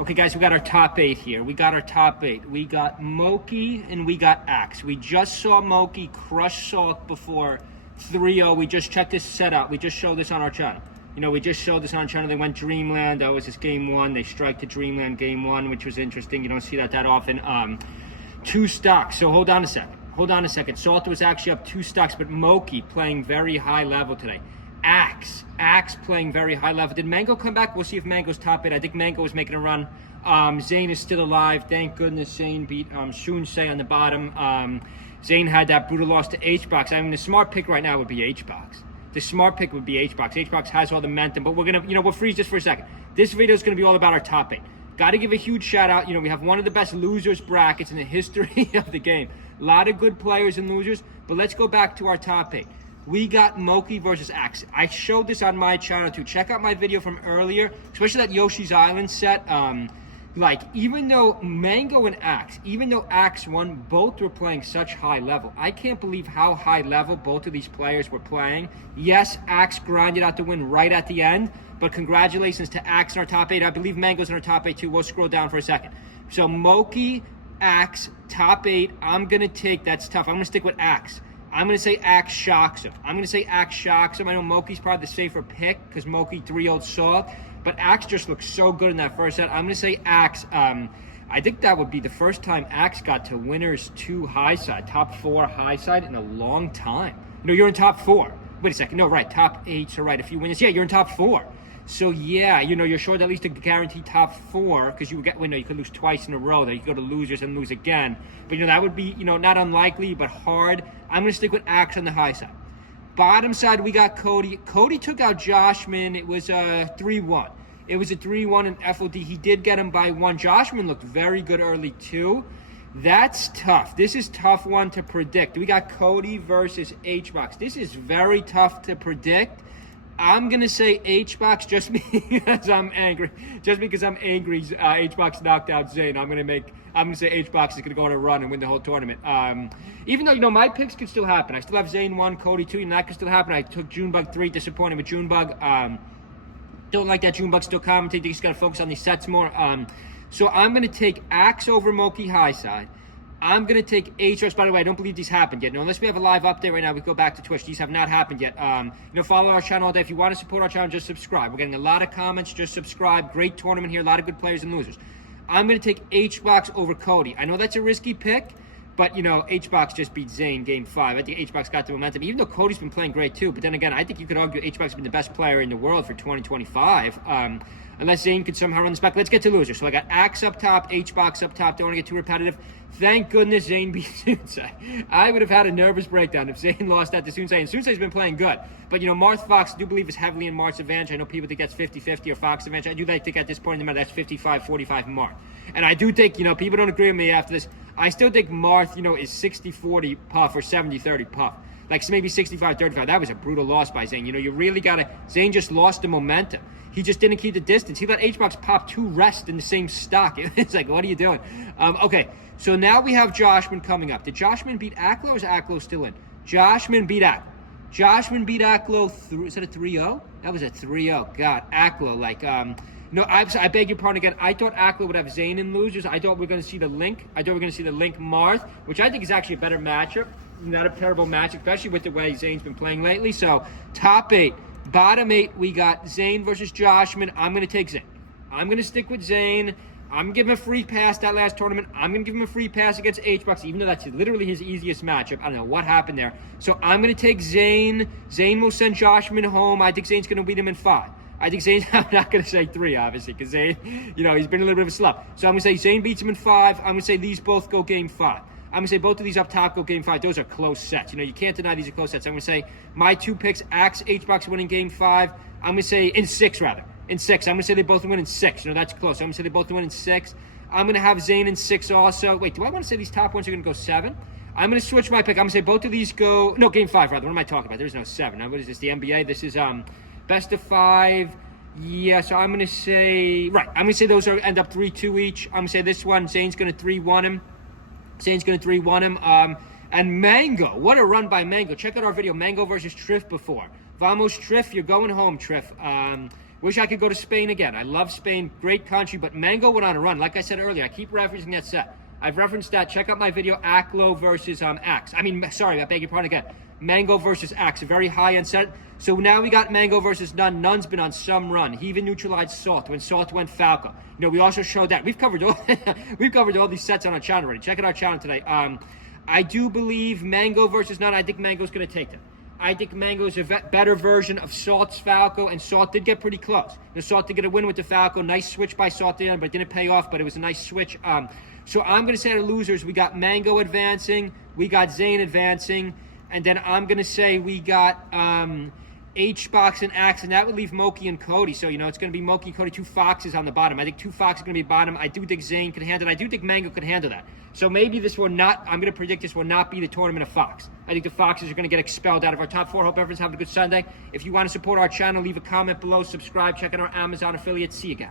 Okay, guys, we got our top 8 here. We got Moki and we got Axe. We just saw Moki crush Salk before 3-0. We just checked this setup. We just showed this on our channel. We just showed this on our channel. They went Dreamland. That was his game 1. They strike to Dreamland game 1, which was interesting. You don't see that often. 2 stocks. So hold on a second. Salter was actually up 2 stocks, but Moki playing very high level today. Axe playing very high level. Did Mango come back? We'll see if Mango's top 8. I think Mango was making a run. Zane is still alive. Thank goodness Zane beat Shunsei on the bottom. Zane had that brutal loss to H-Box. I mean, the smart pick right now would be H-Box. The smart pick would be H-Box. H-Box has all the momentum, but we're going to, we'll freeze this for a second. This video is going to be all about our top 8. Got to give a huge shout out. We have one of the best losers brackets in the history of the game. A lot of good players and losers, but let's go back to our top 8. We got Moki versus Axe. I showed this on my channel too. Check out my video from earlier, especially that Yoshi's Island set. Even though Mango and Axe, even though Axe won, both were playing such high level. I can't believe how high level both of these players were playing. Yes, Axe grinded out the win right at the end, but congratulations to Axe in our top 8. I believe Mango's in our top 8 too. We'll scroll down for a second. So Moki, Axe, top 8. I'm going to take, that's tough. I'm going to stick with Axe. I'm going to say Axe shocks him. I know Moki's probably the safer pick because Moki 3-0'd Salk, but Axe just looks so good in that first set. I'm going to say Axe. I think that would be the first time Axe got to winners 2 high side, top 4 high side in a long time. You're in top 4. Wait a second. No, right. Top 8. So, right. If you win this, yeah, you're in top 4. So, yeah, you're sure at least to guarantee top 4 because you could lose twice in a row. That you go to losers and lose again. But, that would be, not unlikely, but hard. I'm going to stick with Axe on the high side. Bottom side, we got Cody. Cody took out Joshman. It was a 3-1. It was a 3-1 in FOD. He did get him by 1. Joshman looked very good early, too. That's tough. This is tough one to predict. We got Cody versus H-Box. This is very tough to predict. I'm going to say H-Box just because I'm angry. Just because I'm angry, H-Box knocked out Zane. I'm going to say H-Box is going to go on a run and win the whole tournament. Even though, my picks could still happen. I still have Zane 1, Cody 2, and that could still happen. I took Junebug 3, disappointed with Junebug. Don't like that Junebug still commentating. You just got to focus on these sets more. So I'm going to take Axe over Moki high side. I'm going to take H-Box. By the way, I don't believe these happened yet. No, unless we have a live update right now, we go back to Twitch. These have not happened yet. Follow our channel all day. If you want to support our channel, just subscribe. We're getting a lot of comments. Just subscribe. Great tournament here. A lot of good players and losers. I'm going to take H-Box over Cody. I know that's a risky pick, but, H-Box just beat Zane game 5. I think H-Box got the momentum, even though Cody's been playing great too. But then again, I think you could argue H-Box has been the best player in the world for 2025. Unless Zane could somehow run this back. Let's get to losers. So I got Axe up top, H-Box up top. Don't want to get too repetitive. Thank goodness Zane beat Sunsei. I would have had a nervous breakdown if Zane lost that to Sunsei. And Sunsei's been playing good. But, Marth Fox, I do believe is heavily in Marth's advantage. I know people think that's 50-50 or Fox advantage. I do think at this point in the matter, that's 55-45 Marth. And I do think, people don't agree with me after this. I still think Marth, is 60-40 Puff or 70-30 Puff. Like maybe 65-35. That was a brutal loss by Zane. You really got to... Zane just lost the momentum. He just didn't keep the distance. He let H-Box pop 2 rests in the same stock. It's like, what are you doing? Okay, so now we have Joshman coming up. Did Joshman beat Acklo or is Acklo still in? Joshman beat Acklo. Joshman beat Acklo. Is that a 3-0? That was a 3-0. God, Acklo, I beg your pardon again. I thought Acklo would have Zane in losers. I thought we were going to see the Link. I thought we were going to see the Link Marth, which I think is actually a better matchup. Not a terrible matchup, especially with the way Zane's been playing lately. So, top 8. Bottom 8, we got Zane versus Joshman. I'm going to take Zane. I'm going to stick with Zane. I'm going to give him a free pass that last tournament. I'm going to give him a free pass against H-Box, even though that's literally his easiest matchup. I don't know what happened there. So I'm going to take Zane. Zane will send Joshman home. I think Zane's going to beat him in 5. I think Zane, I'm not going to say 3, obviously, because Zane, he's been a little bit of a slump. So I'm going to say Zane beats him in 5. I'm going to say these both go game 5. I'm going to say both of these up top go game 5. Those are close sets. You can't deny these are close sets. I'm going to say my 2 picks, Axe, H-Box winning game 5. I'm going to say in 6, rather. In 6. I'm going to say they both win in 6. That's close. I'm going to say they both win in 6. I'm going to have Zane in 6 also. Wait, do I want to say these top ones are going to go 7? I'm going to switch my pick. I'm going to say both of these go... No, game 5, rather. What am I talking about? There's no 7. Now, what is this, the NBA? This is best of 5. Yeah, so I'm going to say... Right, I'm going to say those end up 3-2 each. I'm going to say this one, Zane's going to 3-1 him. And Mango, what a run by Mango. Check out our video, Mango versus Triff before. Vamos, Triff, you're going home, Triff. Wish I could go to Spain again. I love Spain, great country, but Mango went on a run. Like I said earlier, I keep referencing that set. I've referenced that. Check out my video, Aklo versus Axe. I beg your pardon again. Mango versus Axe, a very high-end set. So now we got Mango versus Nun. Nun's been on some run. He even neutralized Salt when Salt went Falco. You know, we also showed that. We've covered all these sets on our channel already. Check out our channel today. I do believe Mango versus Nun. I think Mango's going to take them. I think Mango's a better version of Salt's Falco, and Salt did get pretty close. Salt did get a win with the Falco. Nice switch by Salt there, but it didn't pay off, but it was a nice switch. So I'm going to say the losers, we got Mango advancing, we got Zane advancing, and then I'm going to say we got H-Box and Axe, and that would leave Moki and Cody. So, you know, it's going to be Moki and Cody, 2 Foxes on the bottom. I think 2 Foxes are going to be bottom. I do think Zane can handle it. I do think Mango could handle that. So maybe this will not, I'm going to predict this will not be the tournament of Fox. I think the Foxes are going to get expelled out of our top 4. Hope everyone's having a good Sunday. If you want to support our channel, leave a comment below, subscribe, check out our Amazon affiliate. See you guys.